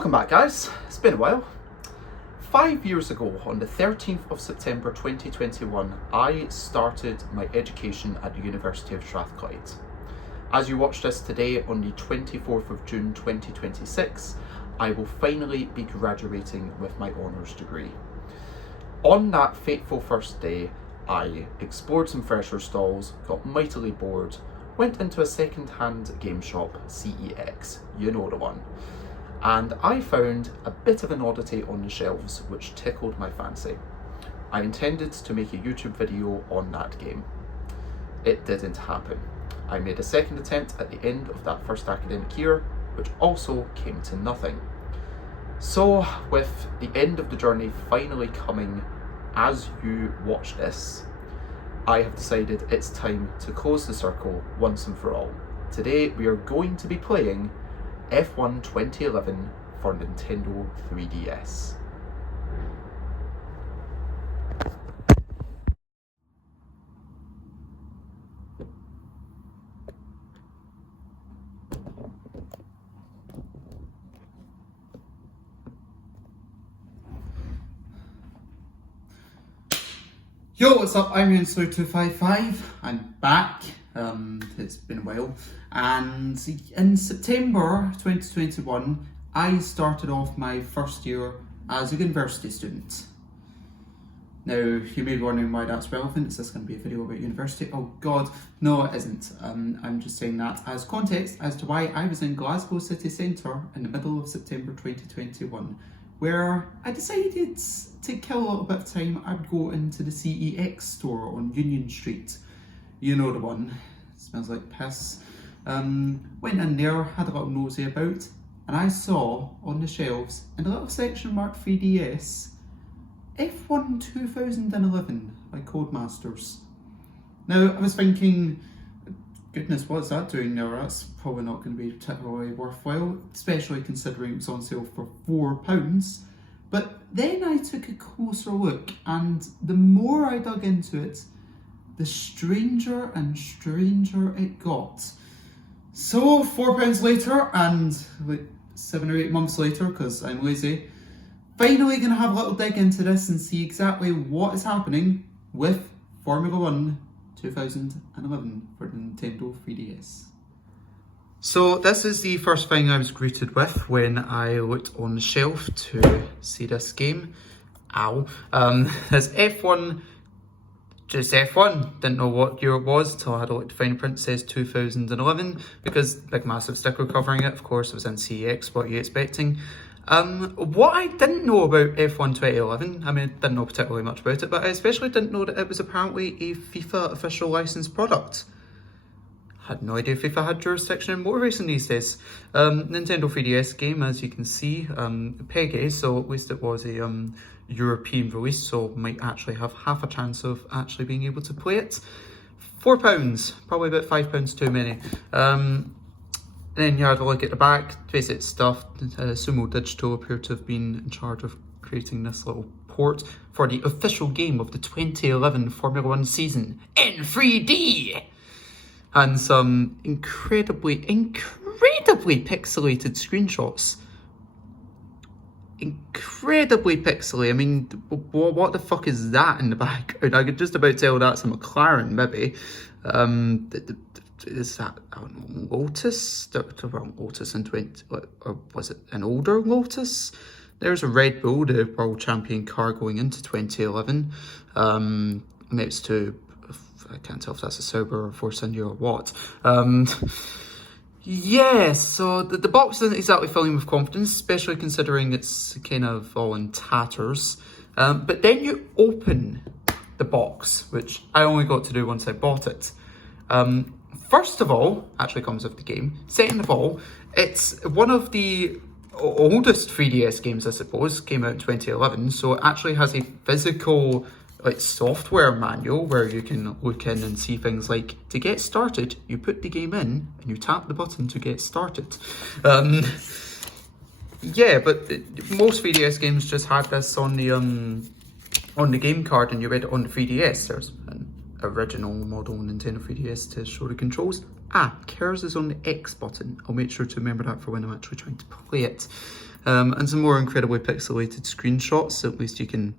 Welcome back, guys. It's been a while. 5 years ago, on the 13th of September 2021, I started my education at the University of Strathclyde. As you watch this today, on the 24th of June 2026, I will finally be graduating with my honours degree. On that fateful first day, I explored some fresher stalls, got mightily bored, went into a second-hand game shop, CEX, you know the one, and I found a bit of an oddity on the shelves which tickled my fancy. I intended to make a YouTube video on that game. It didn't happen. I made a second attempt at the end of that first academic year, which also came to nothing. So, with the end of the journey finally coming as you watch this, I have decided it's time to close the circle once and for all. Today we are going to be playing F1 2011 for Nintendo 3DS. Yo, what's up? I'm ensues255. I'm back. It's been a while. And in September 2021, I started off my first year as a university student. Now, you may be wondering why that's relevant. Is this going to be a video about university? Oh God, no it isn't. I'm just saying that as context as to why I was in Glasgow city centre in the middle of September 2021, where I decided to kill a little bit of time. I'd go into the CEX store on Union Street. You know the one. It smells like piss. Went in there, had a little nosy about, and I saw on the shelves, in a little section marked 3DS, F1 2011 by Codemasters. Now, I was thinking, goodness, what's that doing there? That's probably not going to be particularly worthwhile, especially considering it was on sale for £4. But then I took a closer look, and the more I dug into it, the stranger and stranger it got. So £4 later, and like 7 or 8 months later, because I'm lazy, finally going to have a little dig into this and see exactly what is happening with Formula 1 2011 for the Nintendo 3DS. So this is the first thing I was greeted with when I looked on the shelf to see this game. Ow. There's F1, just F1. Didn't know what year it was until I had a look at the fine print. It says 2011 because big massive sticker covering it. Of course, it was in CEX. What are you expecting? What I didn't know about F1 2011, I mean, I didn't know particularly much about it, but I especially didn't know that it was apparently a FIFA official licensed product. Had no idea FIFA had jurisdiction in motor racing these days. Nintendo 3DS game, as you can see, PEGI, so at least it was a European release, so might actually have half a chance of actually being able to play it. £4, probably about £5 too many. Then you had a look at the back, basic stuff. Sumo Digital appear to have been in charge of creating this little port for the official game of the 2011 Formula 1 season in 3D! And some incredibly pixelated screenshots. Incredibly pixely. I mean, what the fuck is that in the back? I could just about tell that's a McLaren, maybe. Is that, I don't know, Lotus? The wrong Lotus in 20, or was it an older Lotus? There's a Red Bull, the world champion car going into 2011. Next to, I can't tell if that's a Sauber or Force India or what. Yeah, so the box isn't exactly filling with confidence, especially considering it's kind of all in tatters. But then you open the box, which I only got to do once I bought it. First of all, actually comes with the game. Second of all, it's one of the oldest 3DS games, I suppose, came out in 2011, so it actually has a physical software manual where you can look in and see things like, to get started, you put the game in and you tap the button to get started. Yeah, but most 3DS games just had this on the game card and you read it on the 3DS. There's an original model Nintendo 3DS to show the controls. Kers is on the X button. I'll make sure to remember that for when I'm actually trying to play it. And some more incredibly pixelated screenshots, at least you can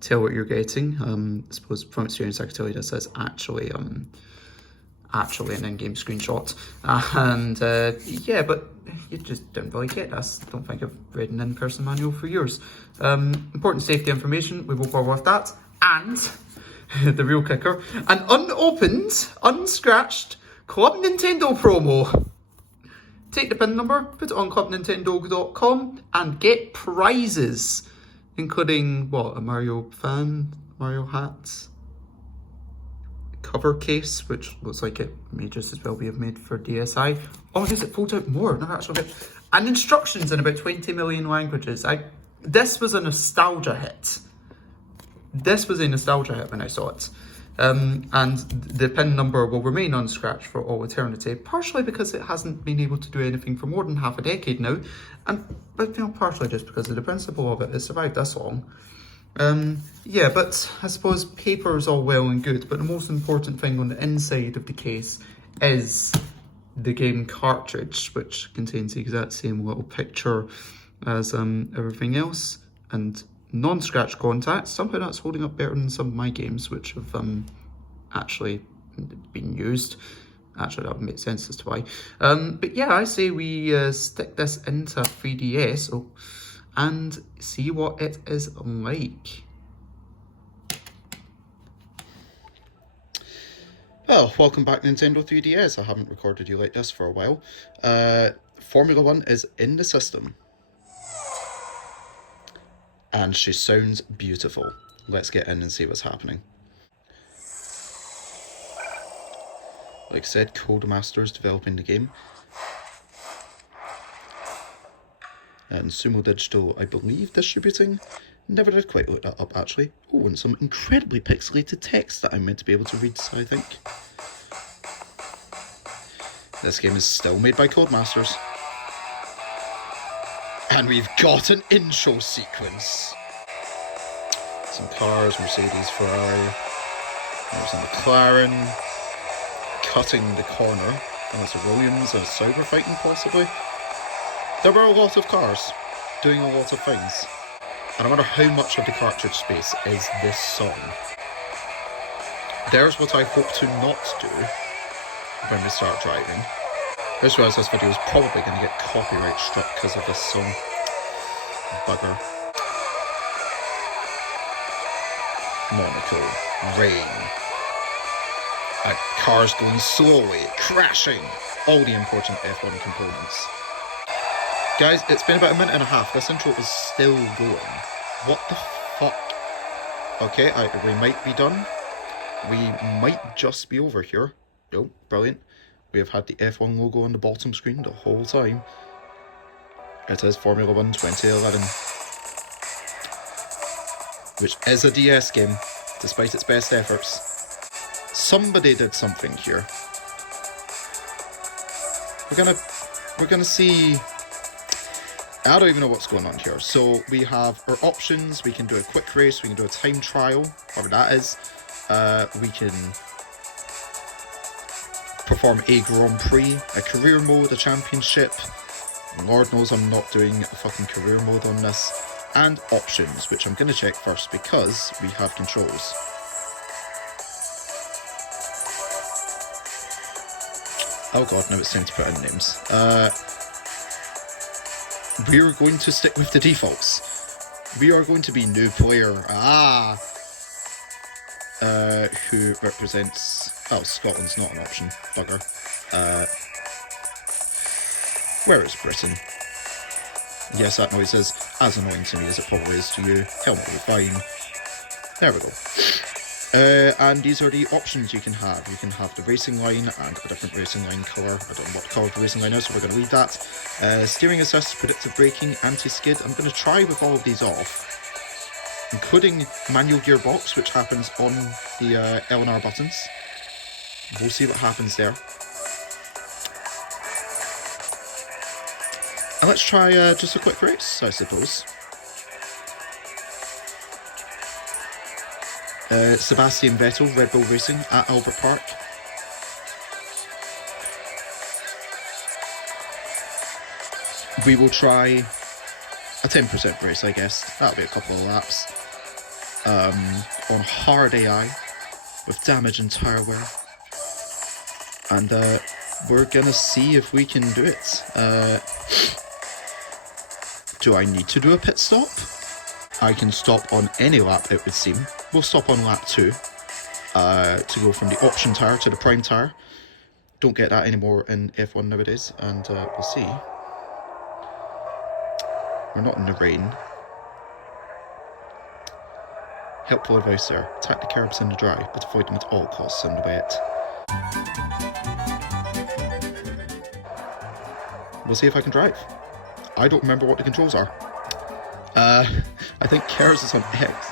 tell what you're getting. I suppose from experience I can tell you this is actually an in-game screenshot. And yeah, but you just don't really get this. I don't think I've read an in-person manual for years. Important safety information, we won't bother with that. And the real kicker, an unopened, unscratched Club Nintendo promo. Take the PIN number, put it on clubnintendo.com and get prizes, including, what, a Mario fan, Mario hats, cover case, which looks like it may just as well be made for DSi. Oh, yes, it pulled out more. Never actually got. And instructions in about 20 million languages. This was a nostalgia hit. This was a nostalgia hit when I saw it. And the PIN number will remain unscratched for all eternity, partially because it hasn't been able to do anything for more than half a decade now, but partially just because of the principle of it. It's survived this long. Yeah, but I suppose paper is all well and good, but the most important thing on the inside of the case is the game cartridge, which contains the exact same little picture as everything else, and non-scratch contact. Somehow that's holding up better than some of my games, which have actually been used. Actually, that would make sense as to why. But yeah, I say we stick this into 3DS and see what it is like. Well, welcome back Nintendo 3DS. I haven't recorded you like this for a while. Formula 1 is in the system. And she sounds beautiful. Let's get in and see what's happening. Like I said, Codemasters developing the game. And Sumo Digital, I believe, distributing. Never did quite look that up, actually. Oh, and some incredibly pixelated text that I'm meant to be able to read, I think. This game is still made by Codemasters. And we've got an intro sequence. Some cars, Mercedes, Ferrari. There's a McLaren. Cutting the corner. And it's a Williams and a Sauber fighting, possibly. There were a lot of cars doing a lot of things. And I wonder how much of the cartridge space is this song. There's what I hope to not do when we start driving. I just realised this video is probably going to get copyright struck because of this song. Bugger. Monaco. Rain. Cars going slowly. Crashing. All the important F1 components. Guys, it's been about a minute and a half. This intro is still going. What the fuck? Okay, we might be done. We might just be over here. Oh, brilliant. We have had the F1 logo on the bottom screen the whole time. It is Formula 1 2011. Which is a DS game, despite its best efforts. Somebody did something here. We're gonna see... I don't even know what's going on here. So we have our options. We can do a quick race. We can do a time trial, whatever that is. We can perform a Grand Prix, a career mode, a championship. Lord knows I'm not doing a fucking career mode on this. And options, which I'm going to check first because we have controls. Oh god, now it's time to put in names. We're going to stick with the defaults. We are going to be new player. Who represents... Oh, Scotland's not an option. Bugger. Where is Britain? Yes, that noise is as annoying to me as it probably is to you. Helmet will be fine. There we go. And these are the options you can have. You can have the racing line and a different racing line colour. I don't know what colour the racing line is, so we're going to leave that. Steering assist, predictive braking, anti-skid. I'm going to try with all of these off, including manual gearbox, which happens on the L and R buttons. We'll see what happens there. And let's try just a quick race, I suppose. Sebastian Vettel, Red Bull Racing at Albert Park. We will try a 10% race, I guess. That'll be a couple of laps. On hard AI with damage and tire wear. And we're gonna see if we can do it. Do I need to do a pit stop? I can stop on any lap, it would seem. We'll stop on lap 2 to go from the option tyre to the prime tyre. Don't get that anymore in F1 nowadays, and we'll see. We're not in the rain. Helpful advice there. Attack the curbs in the dry, but avoid them at all costs in the wet. We'll see if I can drive. I don't remember what the controls are. I think Keras is on X.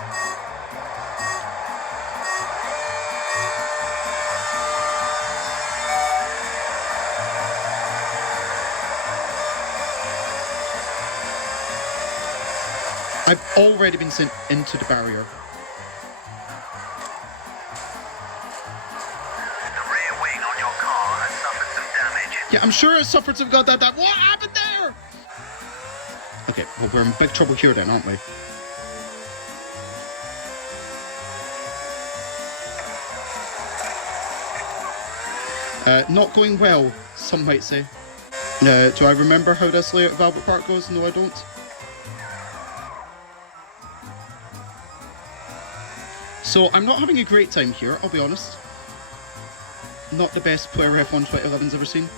I've already been sent into the barrier. The rear wing on your car has suffered some damage. Yeah, I'm sure I suffered some goddamn damage. What happened there? Okay, well, we're in big trouble here then, aren't we? Not going well, some might say. Do I remember how this layout of Albert Park goes? No, I don't. So, I'm not having a great time here, I'll be honest. Not the best player F1 2011's ever seen.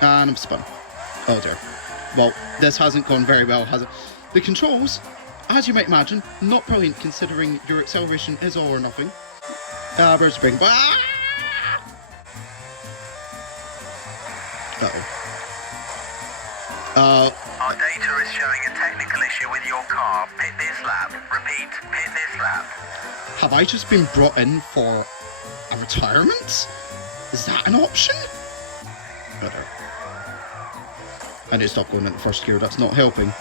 And I'm spun. Oh dear. Well, this hasn't gone very well, has it? The controls, as you might imagine, not brilliant considering your acceleration is all or nothing. Birds are breaking. Ah! Uh-oh. Our data is showing a technical issue with your car. Pit this lap. Repeat, pit this lap. Have I just been brought in for a retirement? Is that an option? Better. I need to stop going into first gear, that's not helping.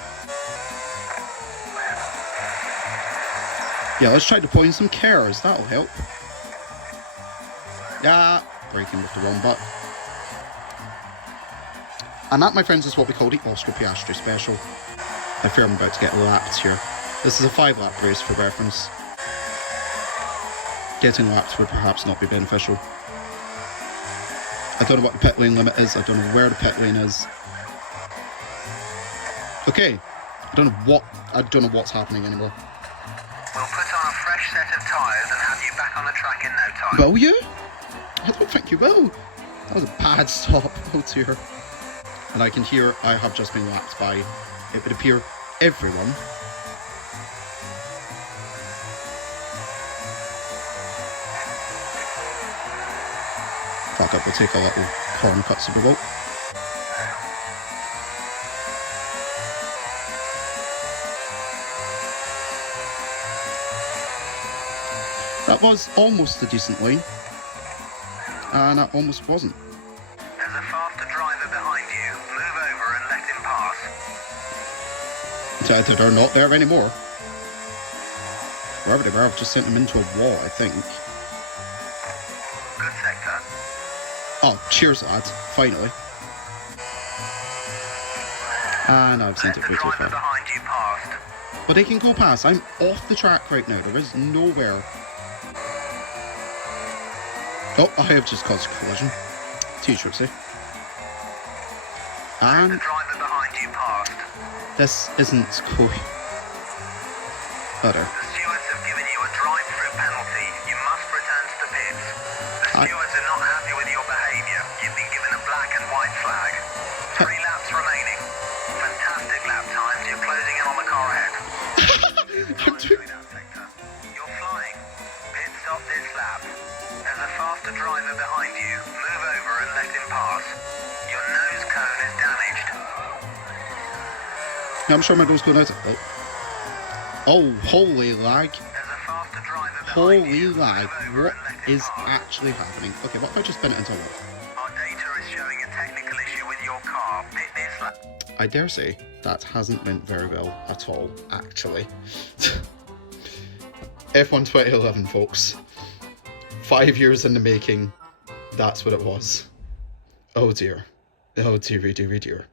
Yeah, let's try deploying some Keras, that'll help. Yeah, braking with the wrong button. And that, my friends, is what we call the Oscar Piastri special. I fear I'm about to get lapped here. This is a 5-lap race for reference. Getting lapped would perhaps not be beneficial. I don't know what the pit lane limit is, I don't know where the pit lane is. Okay, I don't know what's happening anymore. We'll put on a fresh set of tyres and have you back on the track in no time. Will you? I don't think you will. That was a bad stop, oh dear. And I can hear I have just been lapped by, it would appear, everyone. Fuck up, we'll take a little corn cut so we will. That was almost a decent lane. And that almost wasn't. There's a faster driver behind you. Move over and let him pass. They're not there anymore. Wherever they were, I've just sent them into a wall, I think. Good sector. Oh, cheers, lads. Finally. And I've sent it Let the way too driver far. behind you passed. But they can go past. I'm off the track right now. There is nowhere. Oh, I have just caused a collision. T-shirtsy. The And driver behind you passed. this isn't going better. The stewards have given you a drive-through penalty. You must return to the pits. The stewards are not happy with your behaviour. You've been given a black and white flag. 3 laps remaining. Fantastic lap times. You're closing in on the car ahead. I'm Through that sector. You're flying. Pit stop this lap. There's a faster driver behind you. Move over and let him pass. Your nose cone is damaged. I'm sure my door's going out. Oh, holy lag. There's a faster driver behind Holy you. lag. Move over What and let him is pass. actually happening? Okay, what if I just spin it into a wall? Our data is showing a technical issue with your car. Pit this lap. I dare say that hasn't went very well at all, actually. F1 2011, folks. 5 years in the making. That's what it was. Oh dear. Oh, dearie, dearie, dear.